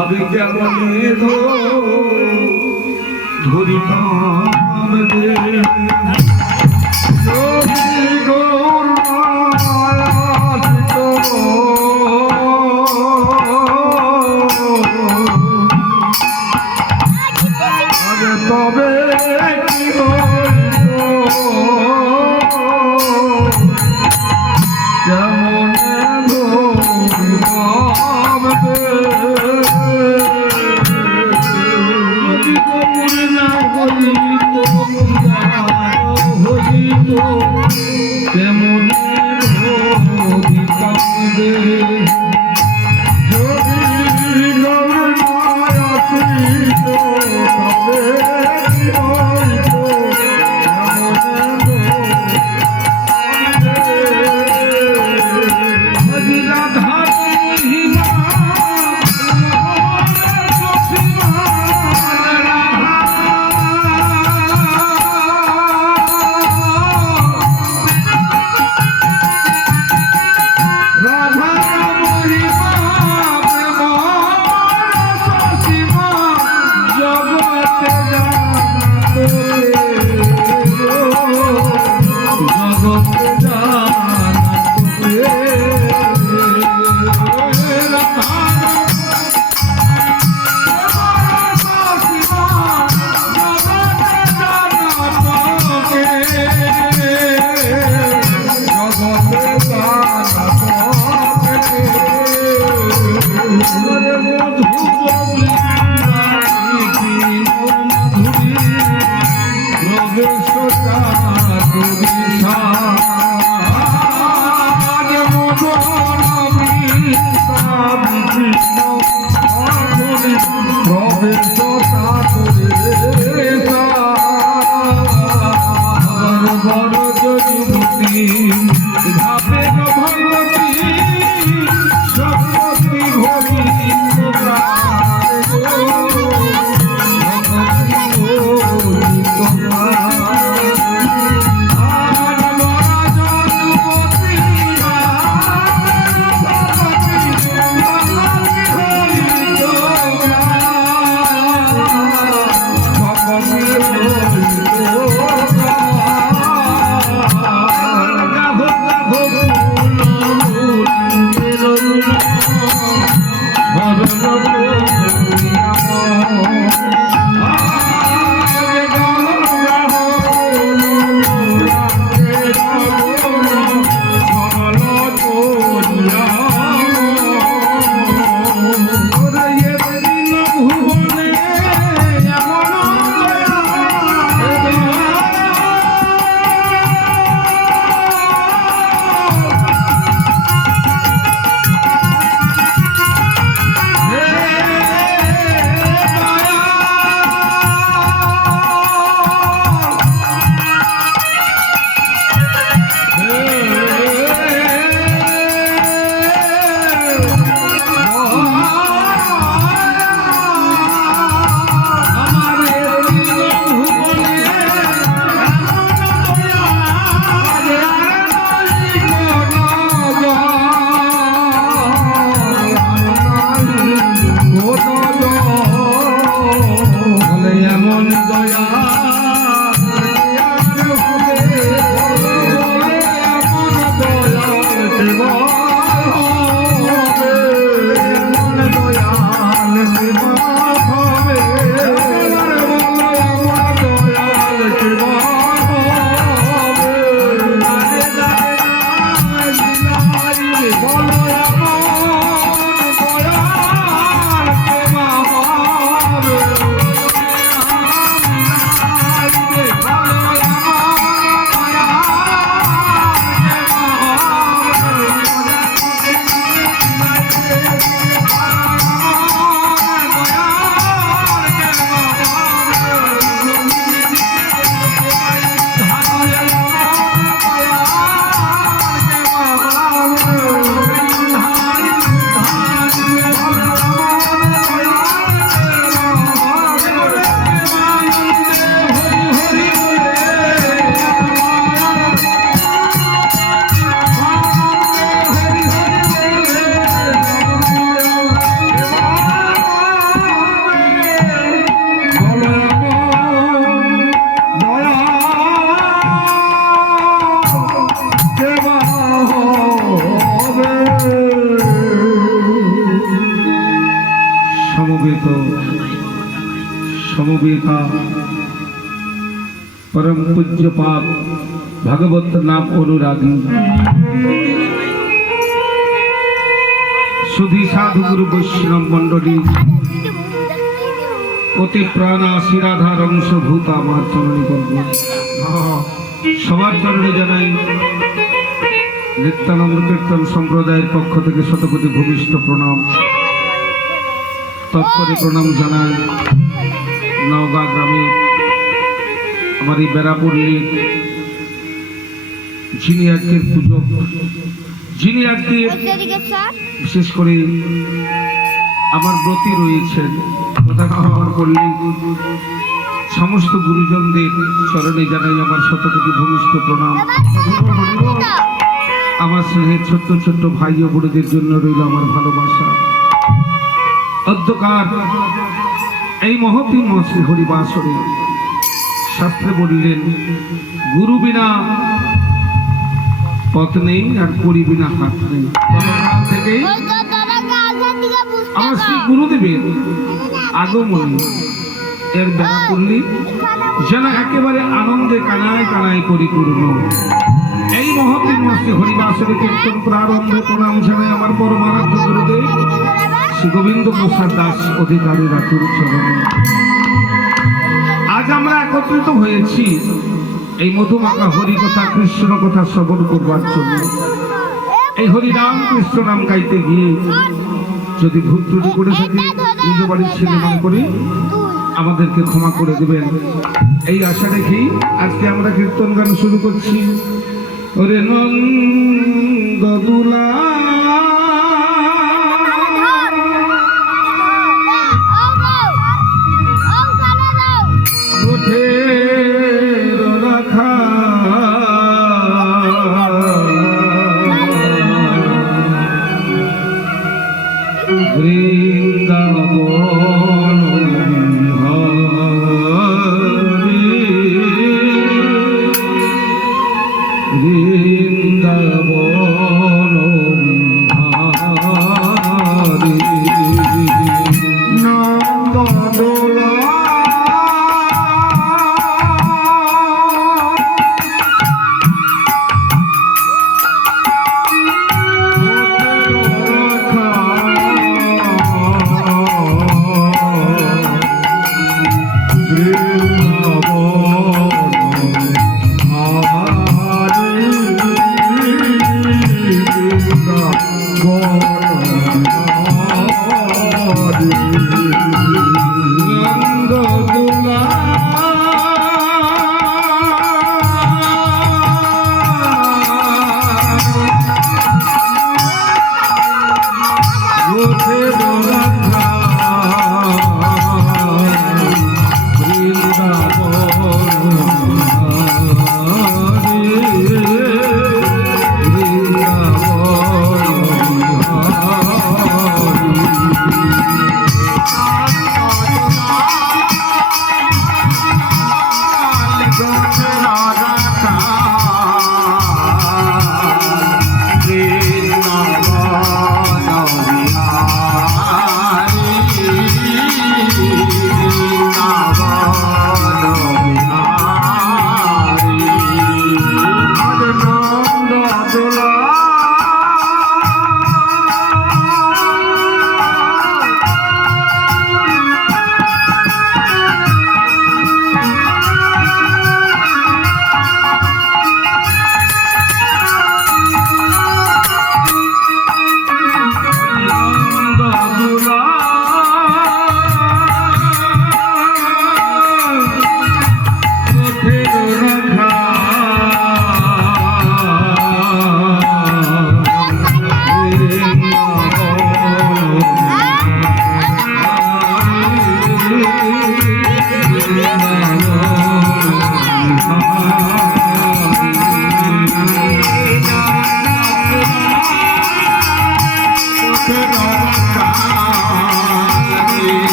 আমি কেমনে ধরি নাম দে তবে কি কেমন কেমন पिता परम पूज्य पाप भगवत नाम अनुरागी सुधी साधु गुरु वैष्णव मंडली অতি প্রাণ আশীরাধার অংশভূত আমার চরণে করব সবার চরণে জানাই নিত্যানন্দ কীর্তন সম্প্রদায়ের পক্ষ থেকে শতকোটি ভূমিষ্ঠ প্রণাম। তৎপরে প্রণাম জানাই নওগাঁ গ্রামে আমার এই বেড়াপল্লীর যিনি আজকের পূজক, যিনি আজকে বিশেষ করে আমার ব্রতী রয়েছেন আমার পল্লী সমস্ত গুরুজনদের চরণে জানাই আমার শতকোটি ভূমিষ্ঠ প্রণাম। আমার স্নেহের ছোট্ট ছোট্ট ভাই ও বোনদের জন্য রইল আমার ভালোবাসা। অধ্যকার এই মহতি মহসী হরিবাসরে শাস্ত্রে বললেন গুরু বিনা পথ নেই আর করি বিনা হাত নেই। থেকেই আমার শ্রী গুরুদেবের আগমনী এর বেড়া পড়লি যেন একেবারে আনন্দে কানায় কানায় পরিপূর্ণ। এই মহতির মস্তি হরিবাসরে কীর্তন প্রারম্ভে প্রণাম জানাই আমার পরমারাধ্য গুরুদেব শ্রী গোবিন্দ প্রসাদ দাস অধিকারী রাতুর চরণে। আজ আমরা একত্রিত হয়েছি এই মধুমাখা হরিকথা কৃষ্ণ কথা শ্রবণ করবার জন্য। এই হরিনাম কৃষ্ণ নাম গাইতে গিয়ে যদি ভুল ত্রুটি করে থাকি নিজ বাড়ির ছেলে মনে করি আমাদেরকে ক্ষমা করে দেবেন এই আশা রেখেই আজকে আমরা কীর্তন গান শুরু করছি। ওরে নন্দ দুলা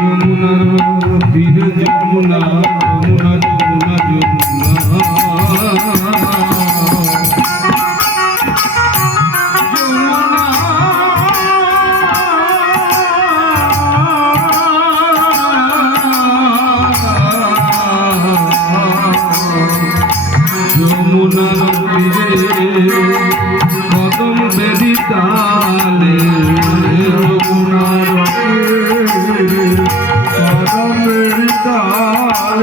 যমুনার তীরে যমুনা যমুনা যমুনা যমুনার তীরে কদম বেদি তালে যমুনার কদম বেদি তালে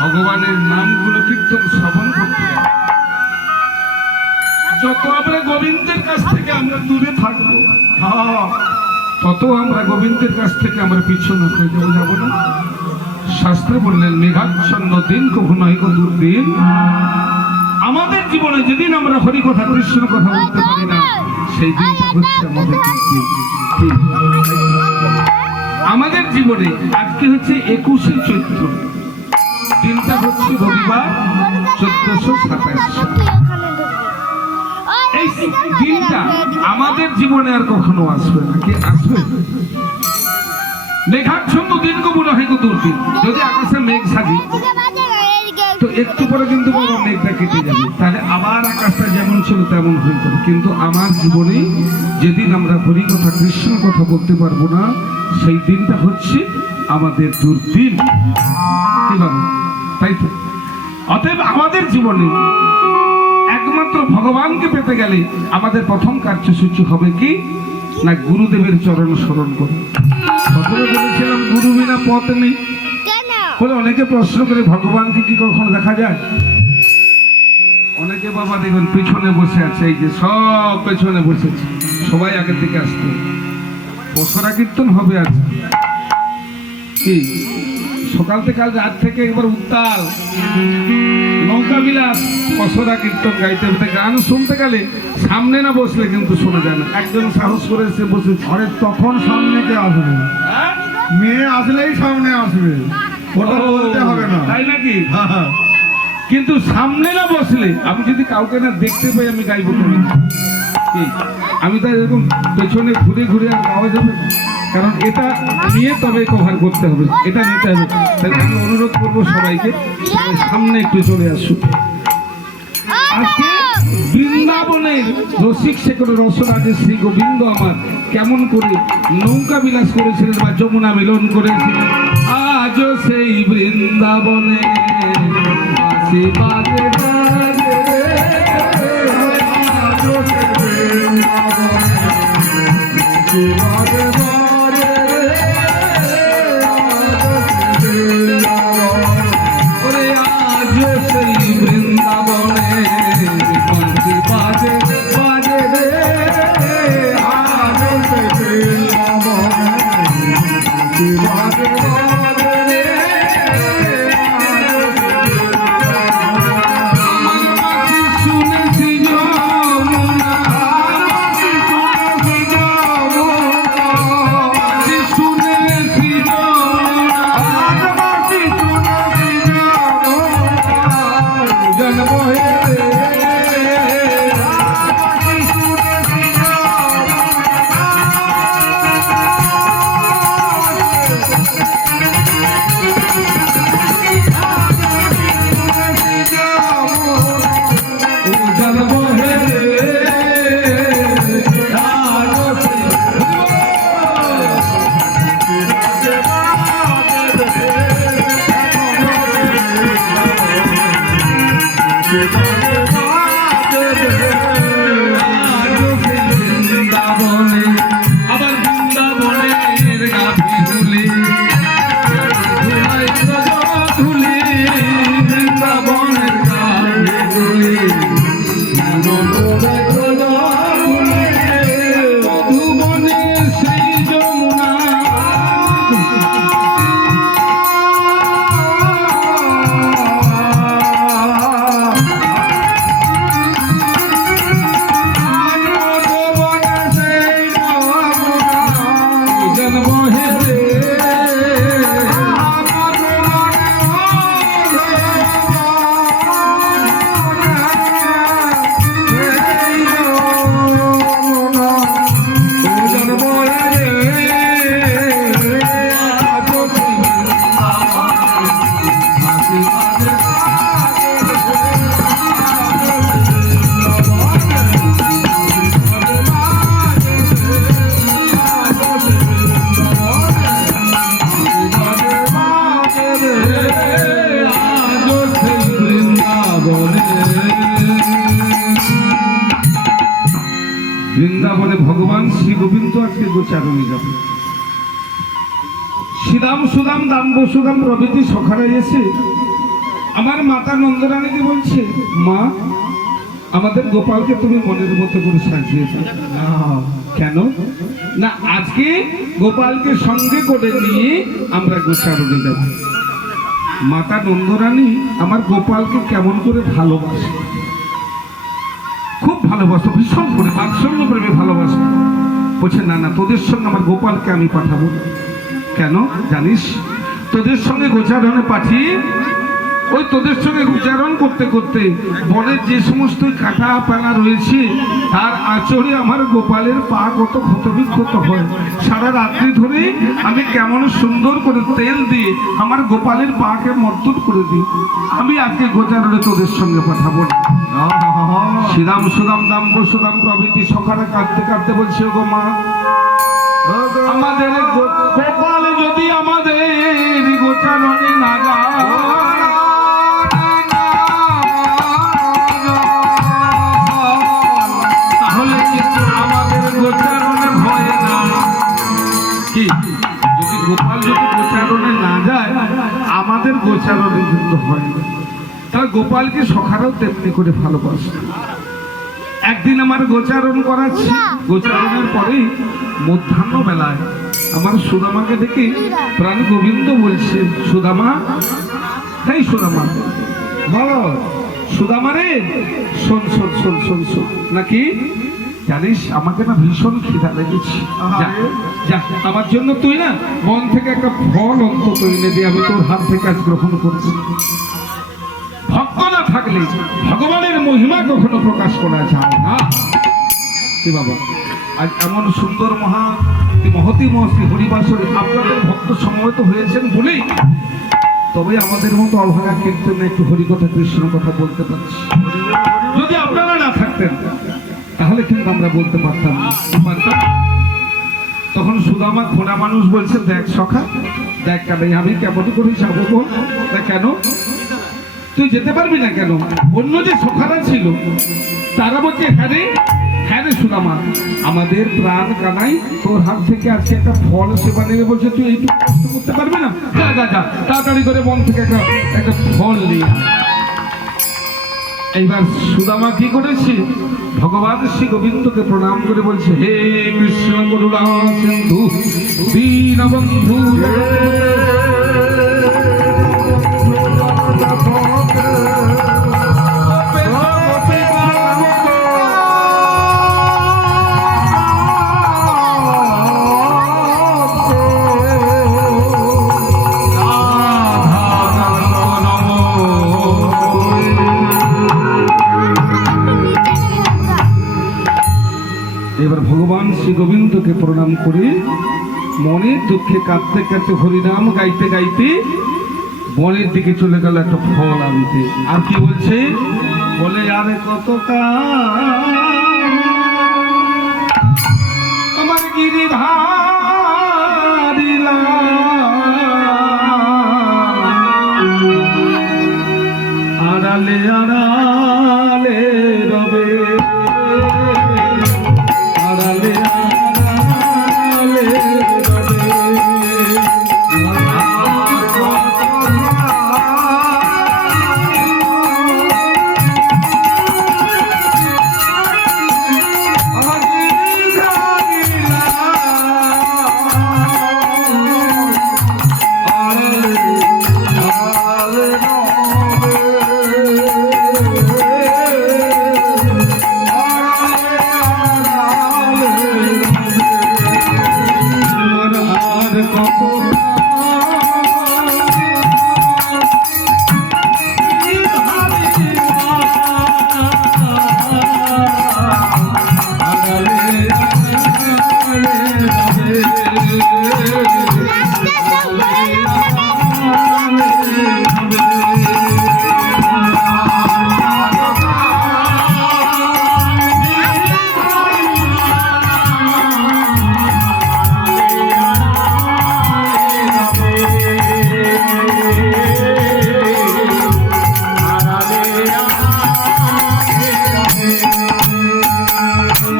ভগবানের নামগুলো কীর্তন শ্রবণ করতে হবে। যত আমরা গোবিন্দের কাছ থেকে আমরা দূরে থাকবো, তত আমরা গোবিন্দের কাছ থেকে আমরা পিছনে হয়ে যাবো না। শাস্ত্রে বললেন মেঘাচ্ছন্ন দিন কভু নয় কো দুর্দিন। আমাদের জীবনে যেদিন আমরা হরি কথা কৃষ্ণ কথা বলতে পারি না, সেই দিনটা হচ্ছে আমাদের আমাদের জীবনে আজকে হচ্ছে 21শে চৈত্র, দিনটা হচ্ছে রবিবার 1427। এই দিনটা আমাদের জীবনে আর কখনো আসবে না। কি আসবে? মেঘাচ্ছন্ন দিন কবু নহে কো দুর্দিন। যদি আকাশে মেঘ থাকে তো একটু পরে কিন্তু বাবা মেঘটা কেটে যাবে, তাহলে আবার আকাশটা যেমন ছিল তেমন হয়ে যাবে। কিন্তু আমার জীবনে যেদিন আমরা হরি কথা কৃষ্ণ কথা বলতে পারবো না, সেই দিনটা হচ্ছে আমাদের দুর্দিন। কি বাবা, তাই তো? অতএব আমাদের জীবনে একমাত্র ভগবানকে পেতে গেলে আমাদের প্রথম কার্যসূচি হবে কি না, গুরুদেবের চরণ স্মরণ করে। প্রথমে বলেছিলাম গুরু বিনা পথ নেই বলে অনেকে প্রশ্ন করে ভগবানকে কি কখনো দেখা যায়? অনেকে বাবা দেখবেন পিছনে বসে আছে, এই যে সব পেছনে বসেছে, সবাই আগের দিকে আসতে। পসরা কীর্তন হবে আজ কি সকাল থেকে রাত থেকে একবার উত্তাল নৌকা বিলাস পসরা কীর্তন গাইতে হবে। গান শুনতে গেলে সামনে না বসলে কিন্তু শোনা যায় না। একজন সাহস করে এসে বসেছে, আরে তখন সামনে কে আসবে? মেয়ে আসলেই সামনে আসবে, ওটা বলতে হবে না, তাই নাকি? কিন্তু সামনে না বসলে আমি যদি কাউকে না দেখতে পাই আমি গাইবো তুমি? আমি তো এরকম পেছনে ঘুরে ঘুরে আর গাওয়া যাবে না, কারণ এটা নিয়ে তবে কভার করতে হবে, এটা নিতে হবে। তাই আমি অনুরোধ করবো সবাইকে সামনে একটু চলে আসুন। আজকে বৃন্দাবনের রসিক শেখর রসরাজের শ্রী গোবিন্দ আমার কেমন করে নৌকা বিলাস করেছিলেন বা যমুনা মিলন করেছিলেন। আজও সেই বৃন্দাবনে বাঁশি বাজে বাজে, আজও সেই বৃন্দাবনে বাজে বাজে, ওরে আজও সেই বৃন্দাবনে বাঁশি বাজে বাজে রে, আজও সেই বৃন্দাবনে বাঁশি বাজে বাজে রে। বৃন্দাবনে ভগবান শ্রী গোবিন্দ আজকে গোচারণে যাবে। শ্রীরাম সুদাম দাম বসুদাম প্রভৃতি সখারা এসে আমার মাতা নন্দরানীকে বলছে, মা আমাদের গোপালকে তুমি মনের মতো করে সাজিয়েছ। কেন না, আজকে গোপালকে সঙ্গে করে নিয়ে আমরা গোচারণে যাব। মাতা নন্দরানী আমার গোপালকে কেমন করে ভালোবাসে, খুব ভালোবাসো, ভীষণ করে বাৎসল্য প্রেমে ভালোবাসো। বলছে না না, তোদের সঙ্গে আমার গোপালকে আমি পাঠাবো। কেন জানিস, তোদের সঙ্গে গোচারণে পাঠিয়ে ওই তোদের সঙ্গে গোচারণ করতে করতে বনের যে সমস্ত কাটা পালা রয়েছে তার আচরে আমার গোপালের পা কত ক্ষতবিক্ষত হয়। সারা রাত্রি ধরে আমি কেমন সুন্দর করে তেল দিয়ে আমার গোপালের পাকে মর্দুর করে দিই। আমি আজকে গোচারণে তোদের সঙ্গে পাঠাবো না। শ্রীরাম সুদাম দাম বসুদাম প্রভৃতি সকালে কাঁদতে কাঁদতে বলছে, গো মা আমাদের গোপাল যদি আমাদের গোচারণে না যায় তাহলে কিন্তু আমাদের গোচারণে ভয় না। কি যদি গোপাল যদি গোচারণে না যায় আমাদের গোচারণে কিন্তু হয় না। তার গোপালকে সখারাও তেমনি করে ভালোবাসে। একদিন আমার গোচারণ করাচ্ছি, গোচারণের পরেই মধ্যাহ্ন বেলায় আমার সুদামাকে দেখে প্রাণ গোবিন্দ বলছে, সুদামা, এই সুদামা বলো, সুদামা রে শোন শোন শোন শোন শোন, নাকি জানিস আমাকে না ভীষণ খিদা লেগেছে, যা আমার জন্য তুই না বন থেকে একটা ফল অন্তত এনে দিয়ে আমি তোর হাত থেকে আজ গ্রহণ করব। ভক্ত না থাকলে ভগবানের মহিমা কখনো প্রকাশ করা যায় না। কি বাবা, আজ এমন সুন্দর মহতি মহতি হরিবাসরে আপনাদের ভক্ত সমবেত হয়েছেন বলেই তবে আমাদের মতো অভাগা কীর্তনে একটু হরিকথা কৃষ্ণ কথা বলতে পারছি। যদি আপনারা না থাকতেন তাহলে কিন্তু আমরা বলতে পারতাম না। তখন সুদামা খোলা মানুষ বলছে, দেখ সখা দেখ, কেন আমি কেমন করে যাবো বল? কেন তুই যেতে পারবি না? কেন অন্য যে সখারা ছিল তারা বলছে, হ্যাঁ রে হ্যাঁ রে সুদামা, আমাদের প্রাণ কানাই তোর হাত থেকে আজকে একটা ফল সেবা নেবে বলছে, তুই এইটুকু কষ্ট করতে পারবি না? যা যা যা তাড়াতাড়ি করে বন থেকে একটা ফল নিয়ে। এইবার সুদামা কি করেছে, ভগবান শ্রী গোবিন্দকে প্রণাম করে বলছে, হে কৃষ্ণ করুণা সিন্ধু দীনবন্ধু এবার ভগবান শ্রী গোবিন্দকে প্রণাম করে মনের দুঃখে কাঁদতে কাঁদতে হরিনাম গাইতে গাইতে বনের দিকে চলে গেল একটা ফল আনতে। আর কি বলছে, বলে আরে কত আমার গিরিধারিলা আড়ালে আড়ালে রবে, আড়ালে আড়ালে রবে।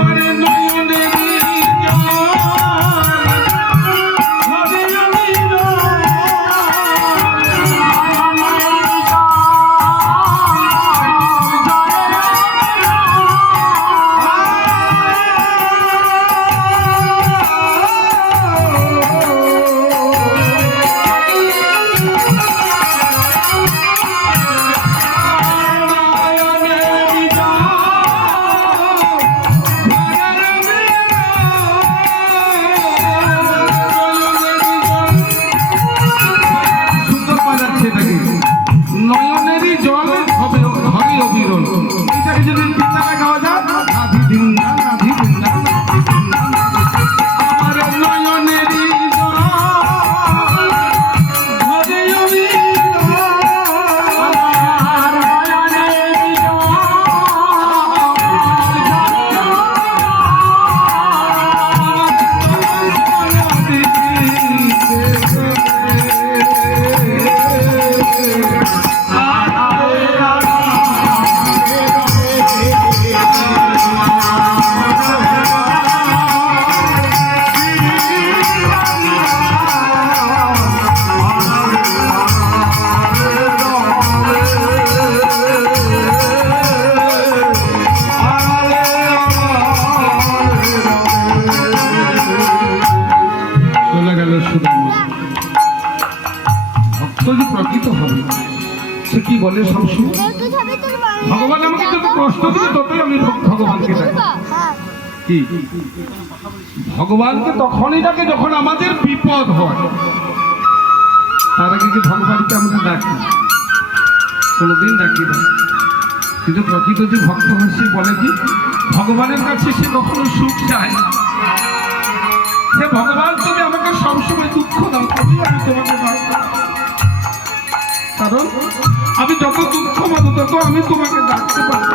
What সে কি বলে সবসময়, ভগবান আমাকে যত কষ্ট দিবে ততই আমি ভগবানকে ডাকি। কি ভগবানকে তখনই ডাকে যখন আমাদের বিপদ হয়, তার আগে কি ভগবানকে আমরা ডাকি? কোনোদিন ডাকি না। কিন্তু প্রকৃত যে ভক্ত হয় সে বলে কি, ভগবানের কাছে সে কখনো সুখ চায় না। সে ভগবান তুমি আমাকে সবসময় দুঃখ দাও, তবেই আমি তোমাকে ডাকবো। কারণ আমি যত দুঃখ পাবো তত আমি তোমাকে ডাকতে পারবো।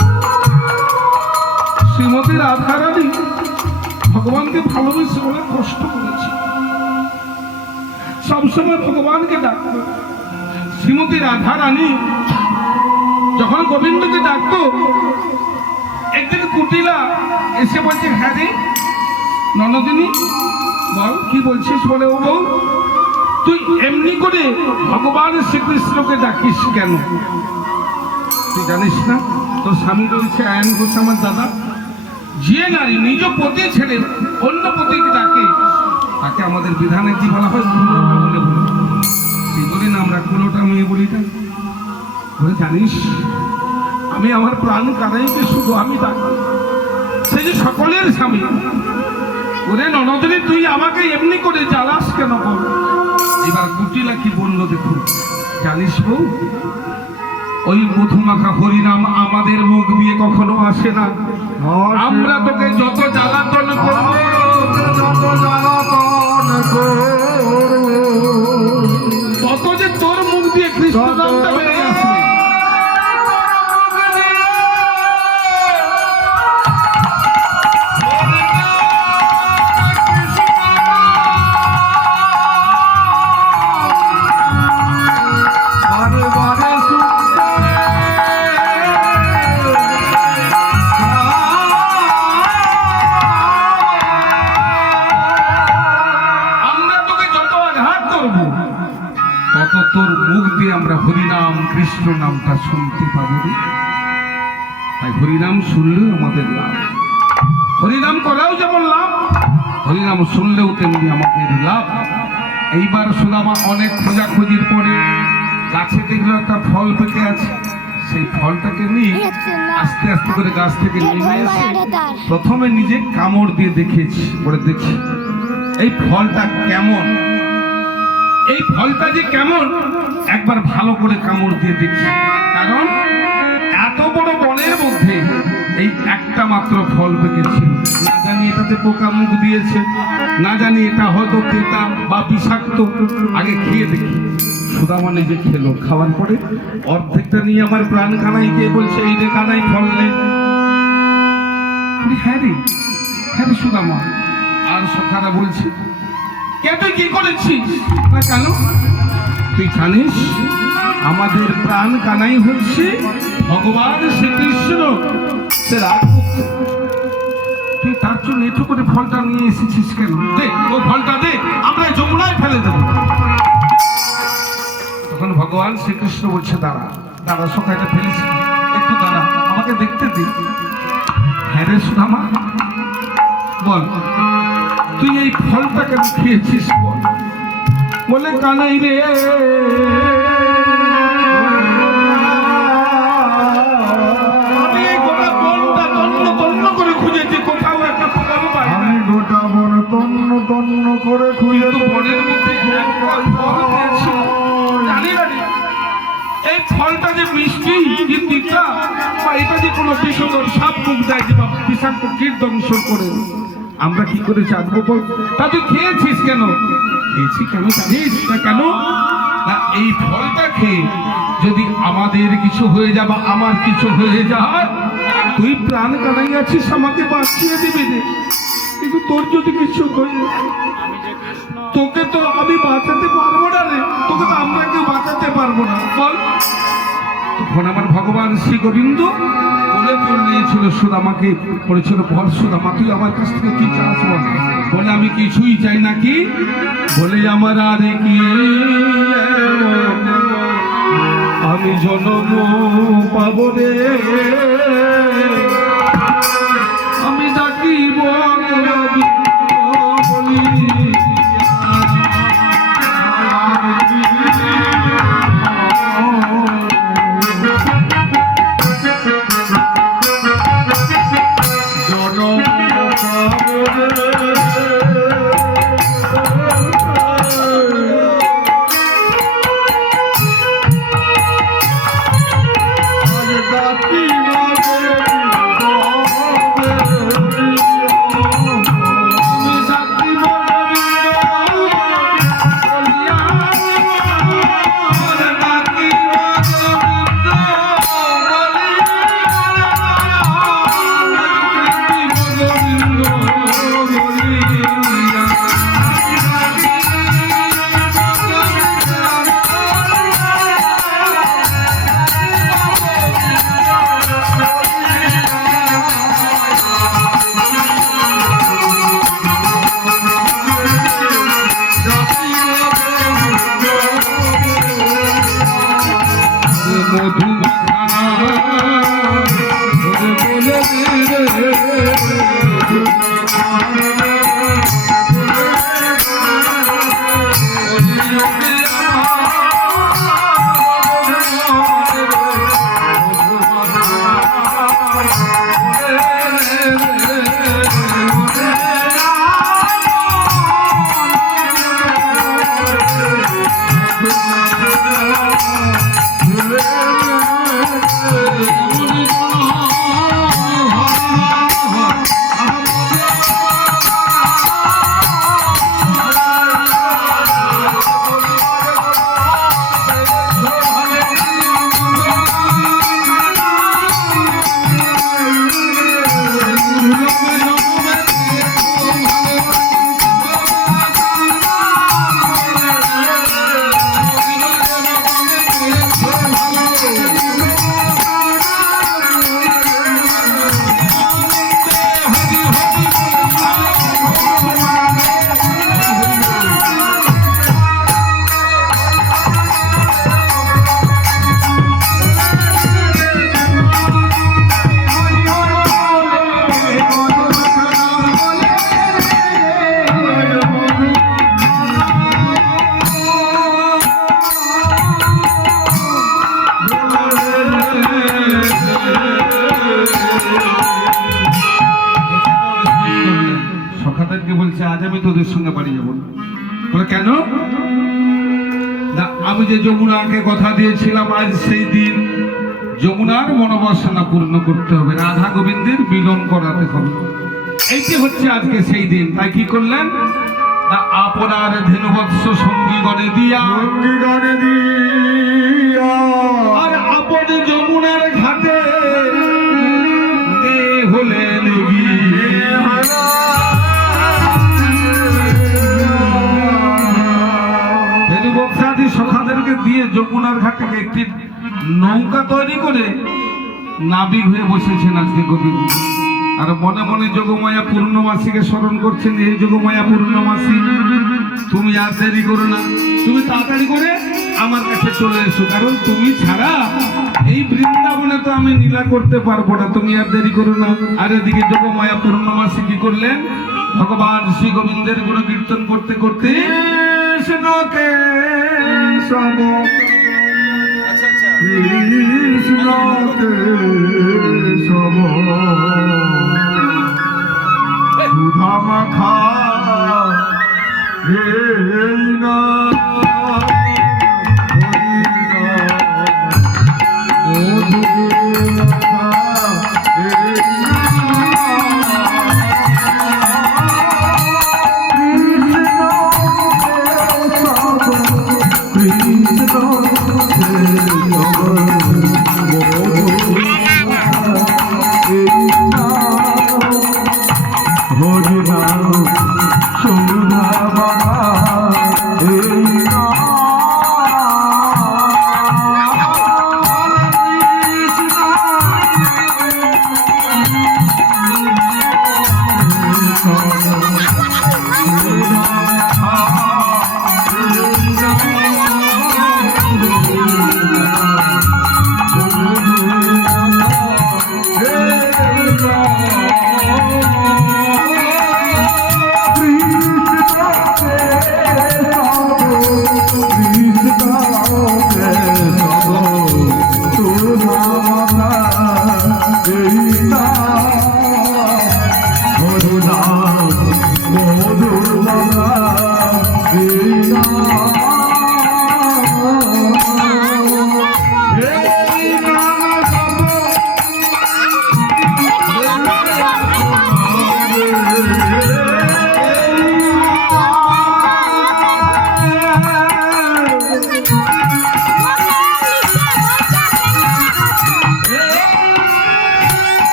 শ্রীমতী রাধারানী ভগবানকে ভালোবেসে বলে কষ্ট করেছে, সবসময় ভগবানকে ডাকতো। শ্রীমতী রাধারানী যখন গোবিন্দকে ডাকতো, একদিন কুটিলা এসে বলছে, হ্যাঁ রে ননদিনী বল কি বলছিস? বলে, ও বউ তুই এমনি করে ভগবান শ্রীকৃষ্ণকে ডাকিস কেন? তুই জানিস না তোর স্বামী রয়েছে আয়ন ঘোষ আমার দাদা, যে নারী নিজ পতি ছেড়ে অন্য পতিকে ডাকে তাকে আমাদের বিধানে কি বলা হয়? কুলোটা বলে বলি। এই বলি না আমরা কুলোটা মেয়ে বলি না। বলে জানিস আমি আমার প্রাণ কানাইকে শুধু আমি ডাকি, সে যে সকলের স্বামী। ওরে ননদিনী তুই আমাকে এমনি করে জ্বালাস কেন বল? এবার কুটিলা কি বলল দেখুন, জানিস বউ ওই মধুমাখা হরিনাম আমাদের মুখ দিয়ে কখনো আসে না। আমরা তোকে যত জ্বালাতন করব, তত যে তোর মুখ দিয়ে কৃষ্ণ নামটা বেরিয়ে আসবে। তোর মুখ দিয়ে আমরা হরিনাম কৃষ্ণ নামটা শুনতে পাবো। তাই হরিনাম শুনলেও আমাদের লাভ, হরিনাম করাও যেমন লাভ, হরিনাম শুনলেও তেমনি আমাদের লাভ। এইবার সুদামা অনেক খোঁজাখুঁজির পরে গাছে দেখলো একটা ফল পেকে আছে, সেই ফলটাকে নিয়ে আস্তে আস্তে করে গাছ থেকে নেমে এসে প্রথমে নিজে কামড় দিয়ে দেখেছি। বলে দেখি এই ফলটা কেমন, এই ফলটা যে কেমন একবার ভালো করে কামড় দিয়ে দেখি। কারণ এত বড় বনের মধ্যে এই একটা মাত্র ফল পেকেছিল, না জানি এটাতে পোকা মুখ দিয়েছে, না জানি এটা হয়তো তেতা বা বিষাক্ত। আগে খেয়ে দেখি। সুদামা নিজে খেলো, খাওয়ার পরে অর্ধেকটা নিয়ে আমার প্রাণ কানাই গিয়ে বলছে, এই রে কানাই ফল নেই। হ্যাঁ রে, হ্যাঁ রে সুদামা। আর সখারা বলছে, কে তুই কি করেছিস? না কেন? তুই জানিস আমাদের প্রাণ কানাই হচ্ছে ভগবান শ্রীকৃষ্ণ, সে রাজপুত্র। তুই তার জন্য একটু করে ফলটা নিয়ে এসেছিস কেন? দে ওই ফলটা দে, আমরা যমুনায় ফেলে দেব। তখন ভগবান শ্রীকৃষ্ণ বলছে, দাঁড়া দাঁড়া সকালটা ফেলেছি, একটু দাঁড়া আমাকে দেখতে দে। হ্যাঁ রে সুদামা বল তুই এই ফলটা কেন খেয়েছিস বল? বলে কানাই রে আমি এই গোটা বনটা তন্ন তন্ন করে খুঁজেছি, কোথাও একটা ফলও পাই না। আমি গোটা বন তন্ন তন্ন করে খুঁজেছি, বনের মধ্যে একটা ফল পেয়েছি। জানি না এই ফলটা যে মিষ্টি কি তিতা, বা এটা যে কোনো বিষধর সাপ মুখ দেয় যে বা বিষাক্ত কীট দংশন করে, আমরা কি করে জানবো বল? তা তুই খেয়েছিস কেন? খেয়েছি কেন জানিস না? কেন না এই ফলটা খেয়ে যদি আমাদের কিছু হয়ে যায় বা আমার কিছু হয়ে যায়, তুই প্রাণ কানাই আছিস, আমাকে বাঁচিয়ে দিবি রে। কিন্তু তোর যদি কিছু হয়ে, তোকে তো আমি বাঁচাতে পারবো না রে, তোকে তো আমরা কেউ বাঁচাতে পারবো না বল। তখন আমার ভগবান শ্রী গোবিন্দ বলে তোর নিয়েছিল সুদামাকে, বলেছিল বল সুদামা তুই আমার কাছ থেকে কি চাস বল? বলে আমি কিছুই চাই না। কি বলে আমার আর কি আমি জনম পাবো রে, আমি ডাকিব বলি কেন না, আমি যে যমুনাকে কথা দিয়েছিলাম আজ সেই দিন যমুনার মনোবাসনা পূর্ণ করতে হবে, রাধা গোবিন্দের মিলন করাতে হবে। এইটি হচ্ছে আজকে সেই দিন। তাই কি করলেন না, আপনার ধেনুবৎস সঙ্গীগণে দিয়া আর আপনি যমুনার ঘাটে হলেন সখাদেরকে দিয়ে যমুনার ঘাটে একটি নৌকা তৈরি করে নাবিক হয়ে বসেছেন আজকে গোবিন্দ। আর মনে মনে যোগমায়া পূর্ণমাসীকে স্মরণ করছেন, এই যোগমায়া পূর্ণমাসী তুমি আর দেরি করো না, তুমি তাড়াতাড়ি করে আমার কাছে চলে এসো, কারণ তুমি ছাড়া এই বৃন্দাবনে তো আমি লীলা করতে পারবো না, তুমি আর দেরি করো না। আর এদিকে যোগমায়া পূর্ণমাসী কি করলেন, ভগবান শ্রী গোবিন্দের গুণ কীর্তন করতে করতে কৃষ্ণকে সব কৃষ্ণকে সব সুধা মাখা না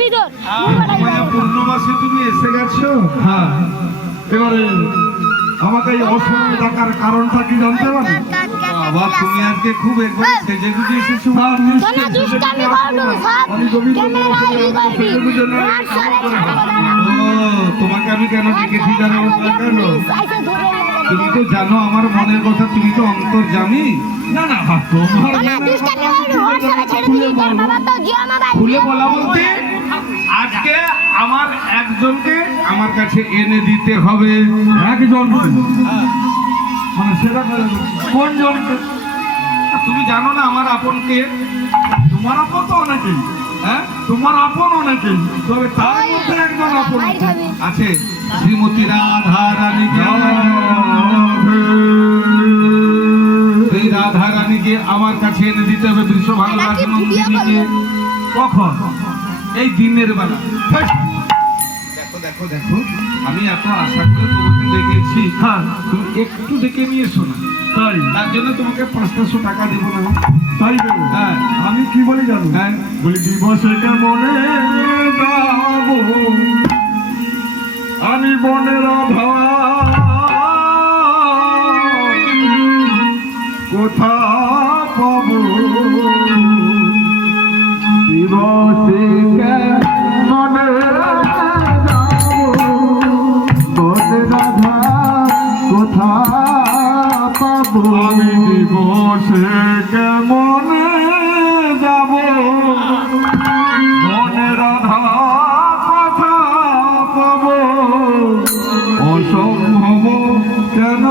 ভিতর মায়া পূর্ণমাসে তুমি এসে গেছো। হ্যাঁ, এবারে আমাকে এই অসময়ে ডাকার কারণটা কি জানতে পারি? বাবা তুমি আজকে খুব একবার সেজে গুজে এসেছো। না, তোমরা দুষ্টামি করো সব আমি গোবিন্দ ক্যামেরা ই করবি সেজে গুজে না। ও তোমাকে আমি কেন ডেকেছি জানো? কেন? আইসা ধরে তুমি তো জানো আমার মনের কথা, তুমি তো অন্তর্জামী। না না, তোমার তোমরা দুষ্টামি করো ওর সাথে ছেড়ে দিবি তোর বাবা তো জিও মোবাইল খুলে বলা বলতে আজকে আমার একজনকে আমার কাছে এনে দিতে হবে। একজন মানে সেটা কোন জনকে? তুমি জানো না আমার আপনকে? তোমার আপন তো অনেকেই, হ্যাঁ তোমার আপন অনেকেই, তবে তার মধ্যে একজন আপন মাইর খাবি আছে। শ্রীমতী রাধা রানীকে সেই রাধা রানীকে আমার কাছে এনে দিতে হবে। বৃষভানুরাজ নন্দিনীকে। কখন? এই দিনের বেলা। দেখো দেখো দেখো, আমি এত আশা করে তোমাকে ডেকেছি। হ্যাঁ, তুমি একটু ডেকে নিয়ে এসো না, তাই তার জন্য তোমাকে 500 টাকা দেবো না। তাই দেবো। হ্যাঁ আমি কি বলি জানো? হ্যাঁ বলি দিবসে মনে যাব আমি বনের অভাব কোথা পাব দিবসে মনে যাব বনের অভাব কোথা পাব আমি দিবসে কেমনে যাব মনের আধা কথা পাব অসম্ভব কেন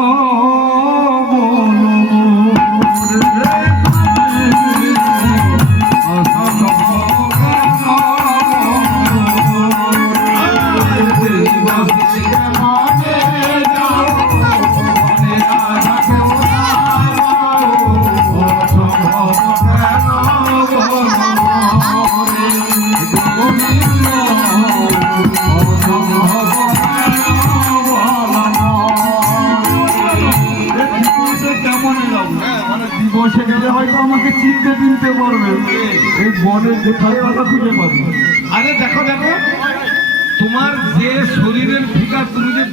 বলবো রে? অসম্ভব কেন বসে গেলে হয়তো আমাকে চিনতে পারবে। এই বনে কোথায় কথা খুঁজে পাবো? আরে দেখো দেখো, তোমার যে শরীরের ফিগার, তুমি যে